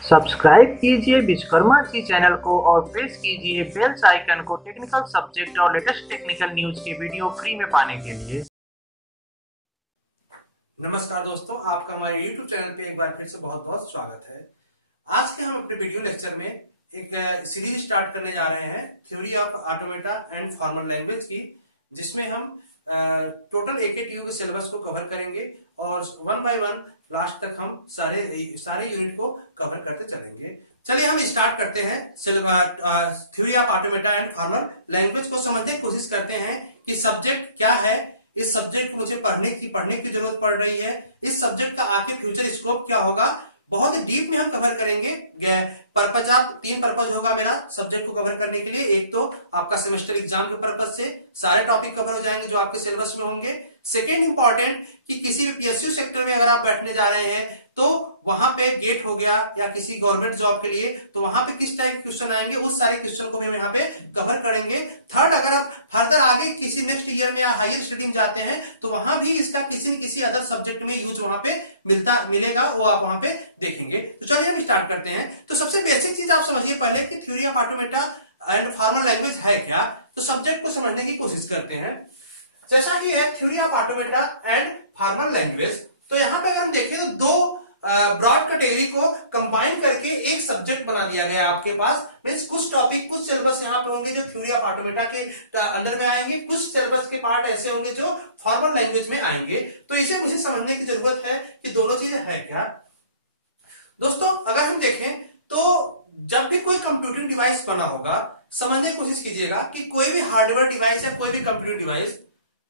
Subscribe कीजिए Vishwakarma ji channel को और प्रेस कीजिए बेल आइकन को टेक्निकल सब्जेक्ट और लेटेस्ट टेक्निकल न्यूज के वीडियो फ्री में पाने के लिए। नमस्कार दोस्तों, आपका हमारे YouTube चैनल पे एक बार फिर से बहुत बहुत स्वागत है। आज के हम अपने वीडियो लेक्चर में एक सीरीज स्टार्ट करने जा रहे हैं theory of automata and formal language की, जिसमें हम टोटल AKTU के सिलेबस को कवर करेंगे और वन बाय वन लास्ट तक हम सारे यूनिट को कवर करते चलेंगे। चलिए हम स्टार्ट करते हैं theory of automata and formal language को समझने की कोशिश करते हैं कि सब्जेक्ट क्या है, इस सब्जेक्ट को मुझे पढ़ने की जरूरत पड़ रही है, इस सब्जेक्ट का आगे फ्यूचर स्कोप क्या होगा, बहुत ही डीप में हम कवर करेंगे। तीन पर्पज होगा मेरा सब्जेक्ट को कवर करने के लिए। एक तो आपका सेमेस्टर एग्जाम के पर्पज से सारे टॉपिक कवर हो जाएंगे जो आपके सिलेबस में होंगे। सेकेंड इंपॉर्टेंट कि किसी भी PSU सेक्टर में अगर आप बैठने जा रहे हैं तो वहां पे गेट हो गया या किसी गवर्नमेंट जॉब के लिए, तो वहां पे किस टाइप के क्वेश्चन आएंगे उस सारे क्वेश्चन को हम यहाँ पे कवर करेंगे। थर्ड, अगर आप फर्दर आगे किसी नेक्स्ट ईयर में या हायर स्टडी में जाते हैं तो वहां भी इसका किसी न किसी अदर सब्जेक्ट में यूज वहां पे मिलेगा, वो आप वहां पे देखेंगे। तो चलिए हम स्टार्ट करते हैं। तो सबसे बेसिक चीज आप समझिए पहले कि theory of automata and formal language है क्या। तो सब्जेक्ट को समझने की कोशिश करते हैं। जैसा कि है theory of automata and formal language, तो यहाँ पे अगर हम देखें तो दो ब्रॉड कैटेगरी को कंबाइन करके एक सब्जेक्ट बना दिया गया आपके पास। मींस कुछ टॉपिक कुछ सिलेबस यहाँ पे होंगे जो थ्योरी ऑफ ऑटोमेटा के अंडर में आएंगे, कुछ सिलेबस के पार्ट ऐसे होंगे जो फॉर्मल लैंग्वेज में आएंगे। तो इसे मुझे समझने की जरूरत है कि दोनों चीजें है क्या। दोस्तों अगर हम देखें तो जब भी कोई कंप्यूटिंग डिवाइस बना होगा, समझने की कोशिश कीजिएगा कि कोई भी हार्डवेयर डिवाइस या कोई भी कंप्यूटिंग डिवाइस,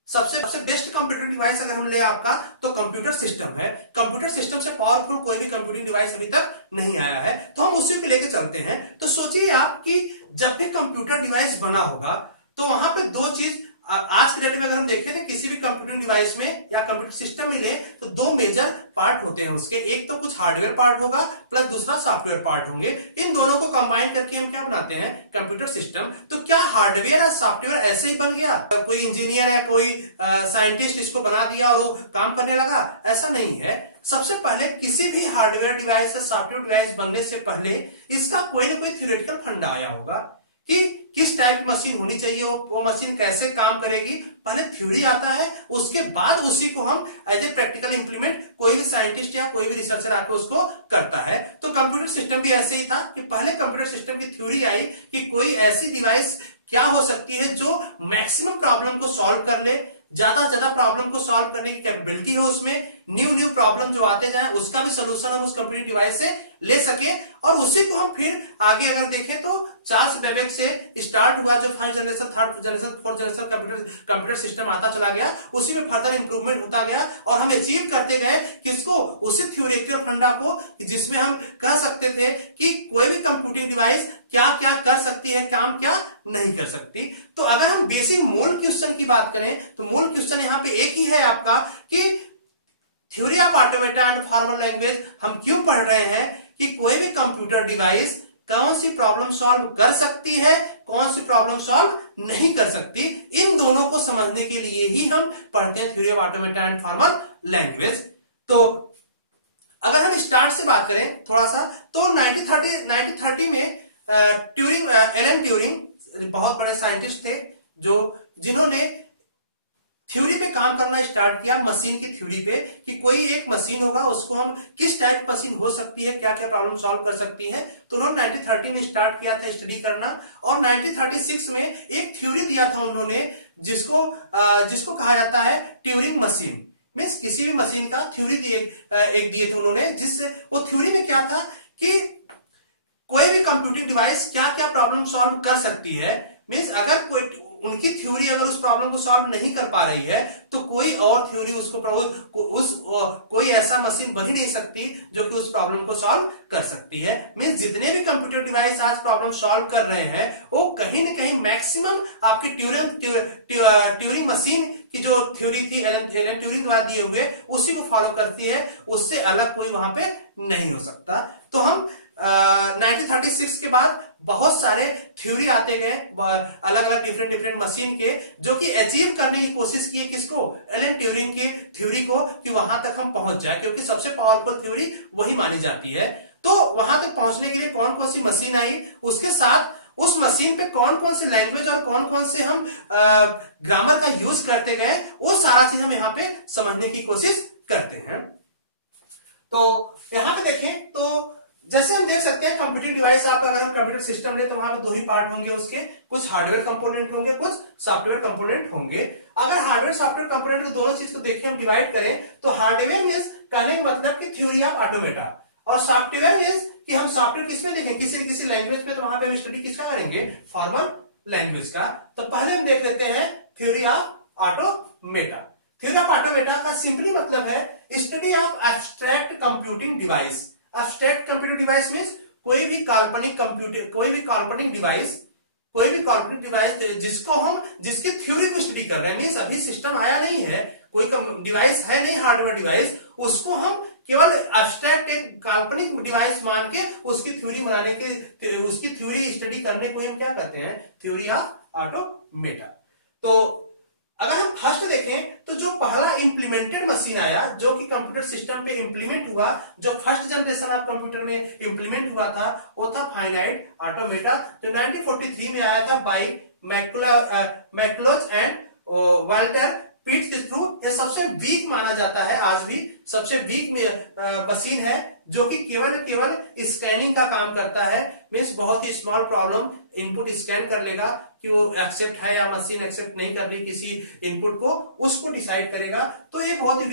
सबसे बेस्ट कंप्यूटर डिवाइस अगर हम ले आपका तो कंप्यूटर सिस्टम है। कंप्यूटर सिस्टम से पावरफुल कोई भी कंप्यूटिंग डिवाइस अभी तक नहीं आया है, तो हम उसी को लेके चलते हैं। तो सोचिए आप कि जब भी कंप्यूटर डिवाइस बना होगा तो वहां पे दो चीज आज के डेट में अगर हम देखें ना किसी भी कंप्यूटिंग डिवाइस में या कंप्यूटर सिस्टम में ले तो दो मेजर पार्ट होते हैं उसके। एक तो कुछ हार्डवेयर पार्ट होगा प्लस दूसरा सॉफ्टवेयर पार्ट होंगे। इन दोनों को कंबाइन करके हम क्या बनाते हैं, कंप्यूटर सिस्टम। तो क्या हार्डवेयर या सॉफ्टवेयर ऐसे ही बन गया, कोई इंजीनियर या कोई साइंटिस्ट इसको बना दिया और वो काम करने लगा? ऐसा नहीं है। सबसे पहले किसी भी हार्डवेयर डिवाइस या सॉफ्टवेयर डिवाइस बनने से पहले इसका कोई ना कोई थ्योरेटिकल फंडा आया होगा कि किस टाइप की मशीन होनी चाहिए, वो मशीन कैसे काम करेगी। पहले थ्योरी आता है, उसके बाद उसी को हम एज ए प्रैक्टिकल इंप्लीमेंट कोई भी साइंटिस्ट या कोई भी रिसर्चर आकर उसको करता है। तो कंप्यूटर सिस्टम भी ऐसे ही था कि पहले कंप्यूटर सिस्टम की थ्योरी आई कि कोई ऐसी डिवाइस क्या हो सकती है जो मैक्सिमम प्रॉब्लम को सॉल्व कर ले, ज्यादा प्रॉब्लम को सॉल्व करने की कैपेबिलिटी हो उसमें, न्यू प्रॉब्लम जो आते जाए उसका भी सोल्यूशन हम उस कंप्यूटर डिवाइस से ले सके। और उसी को हम फिर आगे अगर देखें तो चार्ल्स बेबेज से स्टार्ट हुआ, जो 5th generation 3rd generation 4th generation computer system आता चला गया, उसी में फर्दर इंप्रूवमेंट होता गया और हम अचीव करते गए किसको, उसी थ्योरेटिकल फंडा को, जिसमें हम कह सकते थे कि कोई भी कंप्यूटिंग डिवाइस क्या क्या कर सकती है, काम क्या नहीं कर सकती। तो अगर हम बेसिक मूल क्वेश्चन की बात करें तो मूल क्वेश्चन यहाँ पे एक ही है आपका कि theory of automata and formal language हम क्यों पढ़ रहे हैं कि कोई भी कंप्यूटर डिवाइस कौन सी प्रॉब्लम सॉल्व कर सकती है, कौन सी प्रॉब्लम सॉल्व नहीं कर सकती। इन दोनों को समझने के लिए ही हम पढ़ते हैं theory of automata and formal language. तो अगर हम स्टार्ट से बात करें थोड़ा सा, तो 1930 में एलन ट्यूरिंग बहुत बड़े साइंटिस्ट थे जिन्होंने थ्योरी पे काम करना स्टार्ट किया, मशीन की थ्योरी पे, कि कोई एक मशीन होगा उसको हम किस टाइप मशीन हो सकती है, क्या क्या प्रॉब्लम सॉल्व कर सकती है। तो उन्होंने 1930 में स्टार्ट किया था स्टडी करना और 1936 में एक थ्योरी दिया था उन्होंने जिसको कहा जाता है ट्यूरिंग मशीन। मीन्स किसी भी मशीन का थ्योरी एक दिए थे उन्होंने, जिससे वो थ्योरी में क्या था कि कोई भी कंप्यूटिंग डिवाइस क्या क्या प्रॉब्लम सॉल्व कर सकती है। मीन्स अगर उनकी थ्योरी अगर उस प्रॉब्लम को सॉल्व नहीं कर पा रही है तो कोई और थ्योरी कोई ऐसा मशीन बन ही नहीं सकती जो कि उस प्रॉब्लम को सॉल्व कर सकती है। मींस जितने भी कंप्यूटर डिवाइस आज प्रॉब्लम सॉल्व कर रहे हैं वो कहीं ना कहीं मैक्सिमम आपकी ट्यूरिंग मशीन की जो थ्योरी थी एलन ट्यूरिंग द्वारा दिए हुए उसी को फॉलो करती है, उससे अलग कोई वहां पे नहीं हो सकता। तो हम 1936 के बाद बहुत सारे थ्योरी आते गए अलग अलग डिफरेंट मशीन के, जो कि अचीव करने की कोशिश की किसको, एलन ट्यूरिंग की थ्योरी को, कि वहां तक हम पहुंच जाए, क्योंकि सबसे पावरफुल थ्योरी वही मानी जाती है। तो वहां तक पहुंचने के लिए कौन कौन सी मशीन आई, उसके साथ उस मशीन पे कौन कौन से लैंग्वेज और कौन कौन से हम ग्रामर का यूज करते गए, वो सारा चीज हम यहाँ पे समझने की कोशिश करते हैं। तो यहाँ पे देखें तो जैसे हम देख सकते हैं कंप्यूटिंग डिवाइस, आप अगर हम कंप्यूटर सिस्टम ले तो वहां पे दो ही पार्ट होंगे उसके, कुछ हार्डवेयर कंपोनेंट होंगे, कुछ सॉफ्टवेयर कंपोनेंट होंगे। अगर हार्डवेयर सॉफ्टवेयर कंपोनेंट को दोनों चीज को देखें, हम डिवाइड करें तो हार्डवेयर मींस कहने का मतलब कि थ्योरी ऑफ ऑटोमेटा, और सॉफ्टवेयर मींस कि हम सॉफ्टवेयर किसमें देखें, किसी न किसी लैंग्वेज पे, तो वहां पे हम स्टडी किसका करेंगे, फॉर्मल लैंग्वेज का। तो पहले हम देख लेते हैं theory of automata. Theory of automata का सिंपली मतलब है study of abstract computing device. Abstract computing device means कोई भी काल्पनिक कंप्यूटर, कोई भी काल्पनिक डिवाइस जिसको हम, जिसकी थ्योरी को स्टडी कर रहे हैं, मींस अभी सिस्टम आया नहीं है, कोई डिवाइस है नहीं हार्डवेयर डिवाइस, उसको हम केवल एब्स्ट्रैक्ट एक काल्पनिक डिवाइस मान के उसकी थ्योरी बनाने के, उसकी थ्योरी स्टडी करने को हम क्या कहते हैं, थ्योरी ऑफ ऑटोमेटा। तो अगर हम फर्स्ट देखें तो जो पहला इंप्लीमेंटेड मशीन आया जो कि कंप्यूटर सिस्टम पे इंप्लीमेंट हुआ, जो फर्स्ट जनरेशन ऑफ कंप्यूटर में इंप्लीमेंट हुआ था, वो था फाइनाइट ऑटोमेटा, जो 1943 में आया था बाय मैकलोच एंड वाल्टर पीट के थ्रू। ये सबसे वीक माना जाता है, आज भी सबसे वीक मशीन है, जो कि केवल स्कैनिंग का काम करता है। मीन्स बहुत ही स्मॉल प्रॉब्लम इनपुट स्कैन कर लेगा कि वो एक्सेप्ट है या मशीन एक्सेप्ट नहीं कर रही किसी इनपुट को, उसको डिसाइड करेगा। तो ये बहुत ही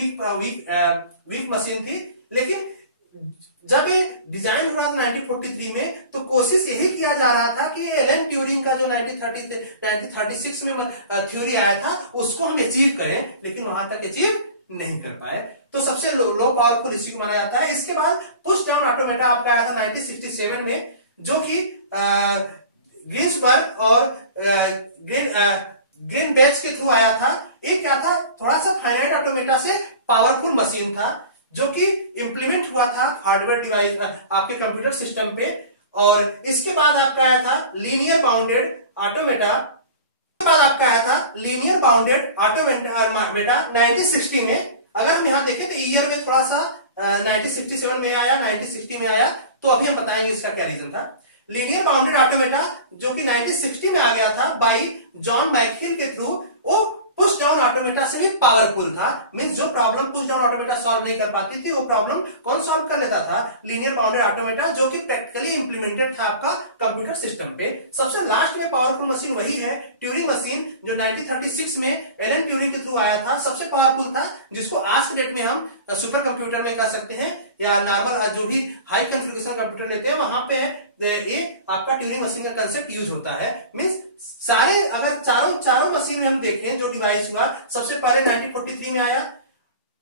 वीक मशीन थी। लेकिन जब ये डिजाइन हुआ 1943 में, तो कोशिश यही किया जा रहा था कि एलन ट्यूरिंग का जो 1936 में थ्योरी आया था उसको हम अचीव करें, लेकिन वहां तक अचीव नहीं कर पाए। तो सबसे लो पावरफुल इसी को माना जाता है। इसके बाद पुश डाउन ऑटोमेटा आपका आया था 1967 में, जो कि ग्रीन्सबर्ग और ग्रीनबेच के थ्रू आया था। एक क्या था, थोड़ा सा फाइनाइट ऑटोमेटा से पावरफुल मशीन था, जो कि इंप्लीमेंट हुआ था हार्डवेयर डिवाइस आपके कंप्यूटर सिस्टम पे। और इसके बाद आपका आया था लीनियर बाउंडेड ऑटोमेटा। इसके बाद आपका आया था लीनियर बाउंडेड ऑटोमेटा 1960 में। अगर हम यहां देखें तो ईयर में थोड़ा सा 1967 में आया, 1960 में आया, तो अभी हम बताएंगे इसका क्या रीजन था। लीनियर बाउंडेड ऑटोमेटा जो कि 1960 में आ गया था बाय जॉन मैकहिल के थ्रू, वो पुश डाउन ऑटोमेटा से भी पावरफुल था। मींस जो problem push down automata solve नहीं कर पाती थी, वो प्रॉब्लम कौन सॉल्व कर लेता था, लीनियर बाउंडेड ऑटोमेटा, जो कि प्रैक्टिकली इंप्लीमेंटेड था आपका कंप्यूटर सिस्टम पे। सबसे लास्ट में पावरफुल मशीन वही है ट्यूरिंग मशीन, जो 1936 में एलन ट्यूरिंग के थ्रू आया था, सबसे पावरफुल था, जिसको आज के डेट में हम सुपर कंप्यूटर में कह सकते हैं, या नॉर्मल जो भी हाई कॉन्फ़िगरेशन कंप्यूटर लेते हैं वहां पे ये आपका ट्यूरिंग मशीन का कंसेप्ट यूज होता है। मींस सारे अगर चारों मशीन में हम देखें जो डिवाइस हुआ, सबसे पहले 1943 में आया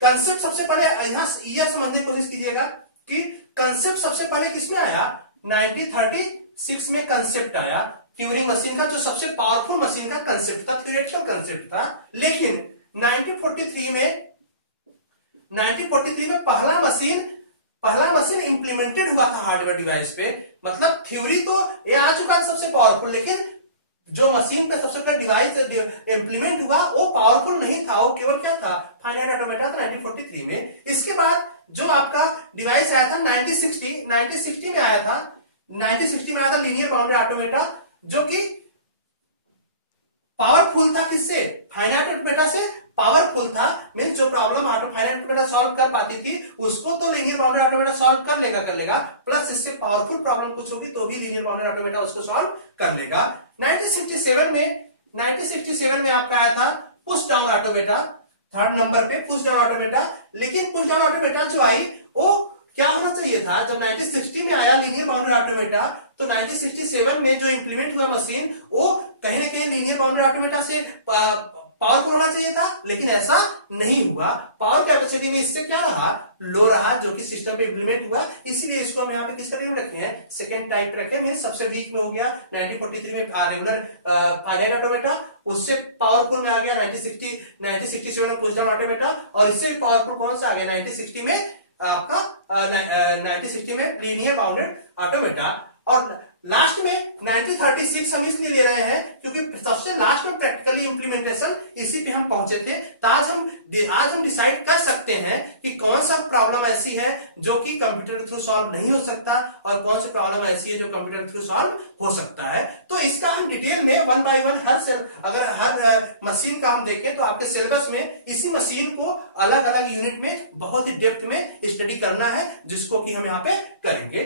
कंसेप्ट। सबसे पहले यहां ईयर समझने की कोशिश कीजिएगा कि कंसेप्ट सबसे पहले किसमें आया, 1936 में कंसेप्ट आया ट्यूरिंग मशीन का, जो सबसे पावरफुल मशीन का कंसेप्ट था, थ्योरेटिकल कंसेप्ट था। लेकिन 1943 में पहला मशीन इंप्लीमेंटेड हुआ था हार्डवेयर डिवाइस पे। मतलब थ्योरी तो ये आ चुका था सबसे पावरफुल, लेकिन जो मशीन पे सबसे पहले डिवाइस इंप्लीमेंट हुआ वो पावरफुल नहीं था, वो केवल क्या था, फाइनाइट ऑटोमेटा था 1943 में। इसके बाद जो आपका डिवाइस आया था 1960 में आया था, 1960 में आया था लीनियर बाउंडेड ऑटोमेटा, जो कि पावरफुल था किससे, फाइनाइट ऑटोमेटा से पावरफुल था। मींस जो प्रॉब्लम फाइनाइट ऑटोमेटा सॉल्व कर पाती थी उसको तो लीनियर बाउंडेड ऑटोमेटा सॉल्व कर लेगा, प्लस इससे पावरफुल प्रॉब्लम कुछ होगी तो भी लीनियर बाउंडेड ऑटोमेटा उसको सॉल्व कर लेगा। 1967 में आपका आया था push down automata, third number पे पुश डाउन ऑटोमेटा। लेकिन पुश डाउन ऑटोमेटा जो आई वो क्या होना चाहिए था, जब 1960 में आया लीनियर बाउंडेड ऑटोमेटा, तो 1967 में जो इंप्लीमेंट हुआ मशीन वो कहीं ना कहीं लीनियर बाउंडेड ऑटोमेटा से पावरफुल होना चाहिए था, लेकिन ऐसा नहीं हुआ। पावर कैपेसिटी में इससे क्या रहा, लो रहा, जो कि सिस्टम पे इंप्लीमेंट हुआ। इसीलिए इसको हम यहाँ पे किस तरह में रखे हैं, सेकंड टाइप रखे हैं। सबसे वीक में हो गया 1943 में रेगुलर फाइनाइट ऑटोमेटा, उससे पावरफुल में आ गया 1967 में पुश डाउन ऑटोमेटा, और इससे भी पावरफुल कौन सा आ गया 1960 में आपका 1960 में लीनियर बाउंडेड ऑटोमेटा। और लास्ट में 1936 हम इसलिए ले रहे हैं क्योंकि सबसे लास्ट में प्रैक्टिकली इंप्लीमेंटेशन इसी पे हम पहुंचे थे। तो आज हम डिसाइड कर सकते हैं कि कौन सा प्रॉब्लम ऐसी है जो कि कंप्यूटर के थ्रू सॉल्व नहीं हो सकता और कौन सी प्रॉब्लम ऐसी है जो कंप्यूटर के थ्रू सॉल्व हो सकता है। तो इसका हम डिटेल में वन बाय वन अगर हर मशीन का हम देखें तो आपके सिलेबस में इसी मशीन को अलग अलग यूनिट में बहुत ही डेप्थ में स्टडी करना है, जिसको कि हम यहाँ पे करेंगे।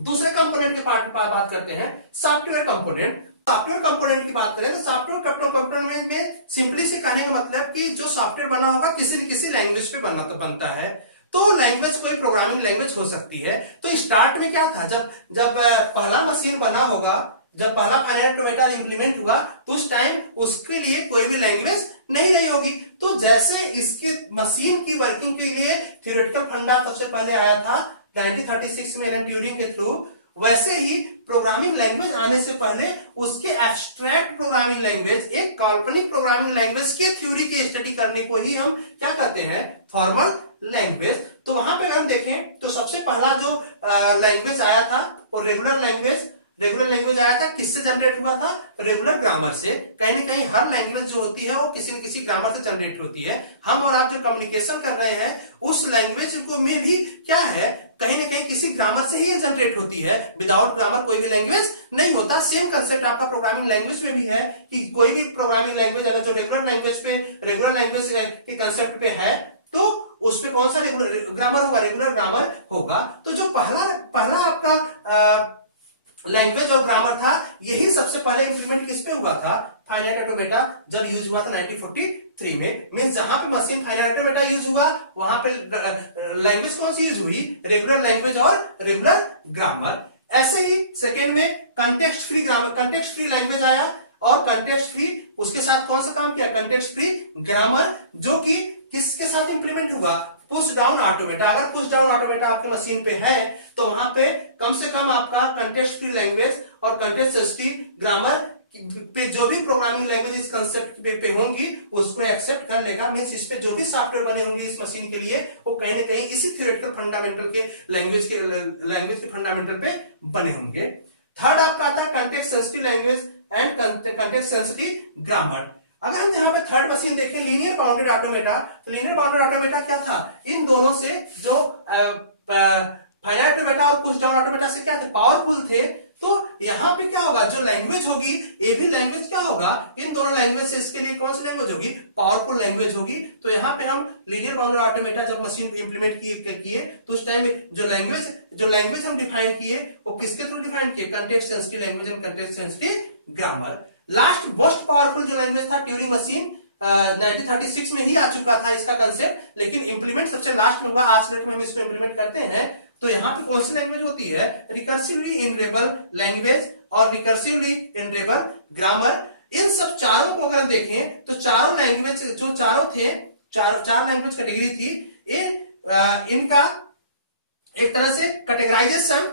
दूसरे कंपोनेंट की बात करते हैं, सॉफ्टवेयर कंपोनेंट। सॉफ्टवेयर कंपोनेंट की बात करें तो सॉफ्टवेयर कंपोनेंट में सिंपली से कहने का मतलब कि जो सॉफ्टवेयर बना होगा किसी न किसी लैंग्वेज पे बनता है। तो लैंग्वेज कोई प्रोग्रामिंग लैंग्वेज हो सकती है। तो स्टार्ट में क्या था, जब पहला मशीन बना होगा, जब पहला फाइनाइट ऑटोमेटा इंप्लीमेंट हुआ तो उस टाइम उसके लिए कोई भी लैंग्वेज नहीं रही होगी। तो जैसे इसके मशीन की वर्किंग के लिए थ्योरेटिकल फंडा सबसे पहले आया था 1936 में एलन ट्यूरिंग के थ्रू, वैसे ही प्रोग्रामिंग लैंग्वेज आने से पहले उसके एब्स्ट्रैक्ट प्रोग्रामिंग लैंग्वेज, एक काल्पनिक प्रोग्रामिंग लैंग्वेज के थ्योरी की स्टडी करने को ही हम क्या कहते हैं, फॉर्मल लैंग्वेज। तो वहां पे हम देखें तो सबसे पहला जो लैंग्वेज आया था वो रेगुलर लैंग्वेज आया था। किससे जनरेट हुआ था, रेगुलर ग्रामर से। कहीं ना कहीं हर लैंग्वेज जो होती है वो किसी न किसी ग्रामर से जनरेट होती है। हम और आप जो कम्युनिकेशन कर रहे हैं उस लैंग्वेज को में भी क्या है, कहीं ना कहीं किसी ग्रामर से ही जनरेट होती है। विदाउट ग्रामर कोई भी लैंग्वेज नहीं होता। सेम कंसेप्ट आपका प्रोग्रामिंग लैंग्वेज में भी है कि कोई भी प्रोग्रामिंग लैंग्वेज अगर जो रेगुलर लैंग्वेज के कंसेप्ट पे है तो उसमें कौन सा रेगुलर ग्रामर होगा। तो जो पहला आपका लैंग्वेज और ग्रामर था, यही सबसे पहले इंप्लीमेंट किस पे हुआ था, फाइनाइट ऑटोमेटा जब यूज हुआ था 1943 में। मींस जहां पे मशीन फाइनाइट ऑटोमेटा यूज हुआ वहां पे लैंग्वेज कौन सी यूज हुई, रेगुलर लैंग्वेज और रेगुलर ग्रामर। ऐसे ही सेकेंड में कंटेक्स्ट फ्री लैंग्वेज आया और कंटेक्स्ट फ्री उसके साथ कौन सा काम किया, कंटेक्स्ट फ्री ग्रामर, जो कि किसके साथ इंप्लीमेंट हुआ, पुश डाउन ऑटोमेटा। अगर पुश डाउन ऑटोमेटा आपके मशीन पे है तो वहां पे कम से कम आपका कंटेक्स्ट फ्री लैंग्वेज और कंटेक्स्ट फ्री ग्रामर पे जो भी प्रोग्रामिंग लैंग्वेज इस कंसेप्ट पे होंगी उसको एक्सेप्ट कर लेगा। मींस इस पे जो भी सॉफ्टवेयर बने होंगे इस मशीन के लिए वो कहीं ना कहीं इसी थ्योरेटिकल फंडामेंटल के लैंग्वेज के फंडामेंटल पे बने होंगे। थर्ड आपका आता है context sensitive language and context sensitive grammar. अगर हम यहाँ पे थर्ड मशीन देखें, लीनियर बाउंडेड ऑटोमेटा, तो लीनियर बाउंडेड ऑटोमेटा क्या था, इन दोनों से जो फाइनाइट ऑटोमेटा और पुश डाउन ऑटोमेटा से क्या थे, पावरफुल थे। तो यहाँ पे क्या होगा, जो लैंग्वेज होगी ये भी लैंग्वेज क्या होगा, इन दोनों लैंग्वेज से इसके लिए कौन सी लैंग्वेज होगी, पावरफुल लैंग्वेज होगी। तो यहाँ पे हम लीनियर बाउंडेड ऑटोमेटा जब मशीन को इंप्लीमेंट किए तो उस टाइम जो लैंग्वेज हम डिफाइन किए वो किसके थ्रू डिफाइन किए, context sensitive language and context sensitive grammar. Last most powerful जो लैंग्वेज था ट्यूरिंग मशीन 1936 में ही आ चुका था इसका कंसेप्ट, लेकिन इंप्लीमेंट सबसे लास्ट में हुआ। आज के डेट में हम इसको इंप्लीमेंट करते हैं। तो यहाँ पे कौन सी लैंग्वेज होती है, रिकर्सिवली इनरेबल लैंग्वेज और रिकर्सिवली इनरेबल ग्रामर। इन सब चारों को अगर देखें तो चारों लैंग्वेज जो चारों थे, चार लैंग्वेज कैटेगरी थी, ये इनका एक तरह से categorization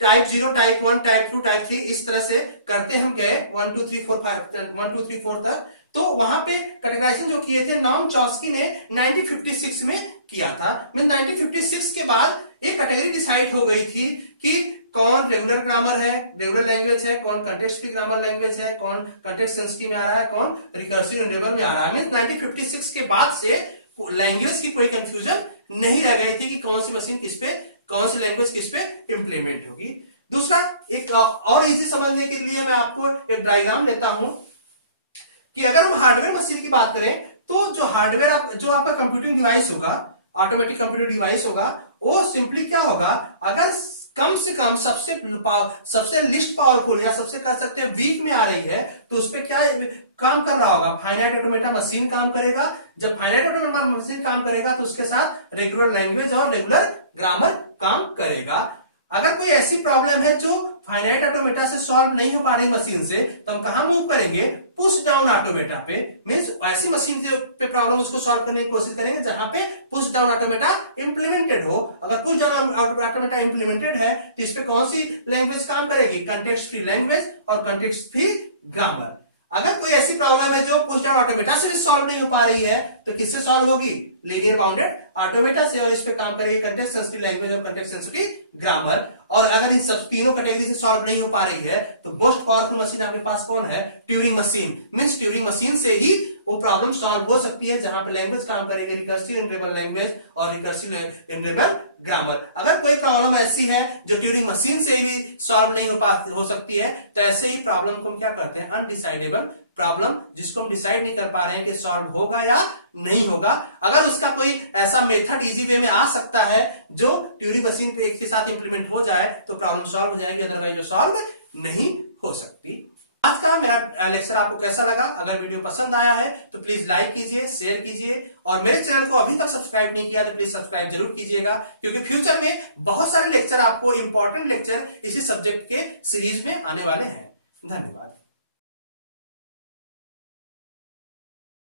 type 0, type 1, type 2, type 3 इस तरह से करते हम गए 1 2 3 4 तक। तो वहां पे कैटेगराइजेशन जो किए थे नॉर्म चॉम्स्की ने 1956 में किया था। 1956 के बाद एक कैटेगरी डिसाइड हो गई थी कि कौन रेगुलर ग्रामर है, रेगुलर लैंग्वेज है, कौन कंटेक्स्ट फ्री ग्रामर लैंग्वेज है, कौन कंटेक्स्ट सेंसिटिव में आ रहा है, कौन रिकर्सिव इनरेबल में आ रहा है। मींस 1956 के बाद से लैंग्वेज की कोई कंफ्यूजन नहीं रह गई थी कि कौन सी मशीन किस पे, कौन सी लैंग्वेज किस पे इंप्लीमेंट होगी। दूसरा एक और इजी समझने के लिए मैं आपको एक डायग्राम लेता हूं कि अगर हम हार्डवेयर मशीन की बात करें तो जो हार्डवेयर जो आपका कंप्यूटिंग डिवाइस होगा, ऑटोमेटिक कंप्यूटर डिवाइस होगा, वो सिंपली क्या होगा, अगर कम से कम सबसे लिस्ट पावरफुल या सबसे कह सकते हैं वीक में आ रही है तो उस पर क्या काम कर रहा होगा, फाइनाइट ऑटोमेटा मशीन काम करेगा। जब फाइनाइट ऑटोमेटा मशीन काम करेगा तो उसके साथ रेगुलर लैंग्वेज और रेगुलर ग्रामर काम करेगा। अगर कोई ऐसी प्रॉब्लम है जो फाइनाइट ऑटोमेटा से सॉल्व नहीं हो पा रही मशीन से, तो हम कहां मूव करेंगे, पुश डाउन ऑटोमेटा पे। मींस ऐसी मशीन पे प्रॉब्लम उसको सॉल्व करने की कोशिश करेंगे जहां पे पुश डाउन ऑटोमेटा इंप्लीमेंटेड हो। अगर पुश डाउन ऑटोमेटा इंप्लीमेंटेड है तो इस पे कौन सी लैंग्वेज काम करेगी, कंटेक्स्ट फ्री लैंग्वेज और कंटेक्स्ट फ्री ग्रामर। अगर कोई ऐसी प्रॉब्लम है जो पुश डाउन ऑटोमेटा से भी सॉल्व नहीं हो पा रही है तो किससे सॉल्व होगी, लीनियर बाउंडेड ऑटोमेटा से और इस पे काम करेगी कंटेक्स्ट सेंसिटिव लैंग्वेज और कंटेक्स्ट सेंसिटिव ग्रामर। और अगर इन सब तीनों कैटेगरी से सॉल्व नहीं हो पा रही है तो मोस्ट पावरफुल मशीन आपके पास कौन है? Turing machine. Means Turing machine से ही वो प्रॉब्लम सॉल्व हो सकती है, जहां पे लैंग्वेज काम करेगी रिकर्सिव इंटरवल लैंग्वेज और रिकर्सिव इंटरवल ग्रामर। अगर कोई प्रॉब्लम ऐसी है जो ट्यूरिंग मशीन से भी सॉल्व नहीं हो सकती है, तो ऐसे ही प्रॉब्लम को हम क्या करते हैं? अनडिसाइडेबल प्रॉब्लम, जिसको हम डिसाइड नहीं कर पा रहे हैं कि सॉल्व होगा या नहीं होगा। अगर उसका कोई ऐसा मेथड इजी वे में आ सकता है जो ट्यूरिंग मशीन पे एक के साथ इंप्लीमेंट हो जाए तो प्रॉब्लम सॉल्व हो जाएगी, अदरवाइज वो सॉल्व नहीं हो सकती। आज का मेरा लेक्चर आपको कैसा लगा? अगर वीडियो पसंद आया है तो प्लीज लाइक कीजिए, शेयर कीजिए और मेरे चैनल को अभी तक सब्सक्राइब नहीं किया तो प्लीज सब्सक्राइब जरूर कीजिएगा, क्योंकि फ्यूचर में बहुत सारे लेक्चर आपको इंपॉर्टेंट लेक्चर इसी सब्जेक्ट के सीरीज में आने वाले हैं। धन्यवाद।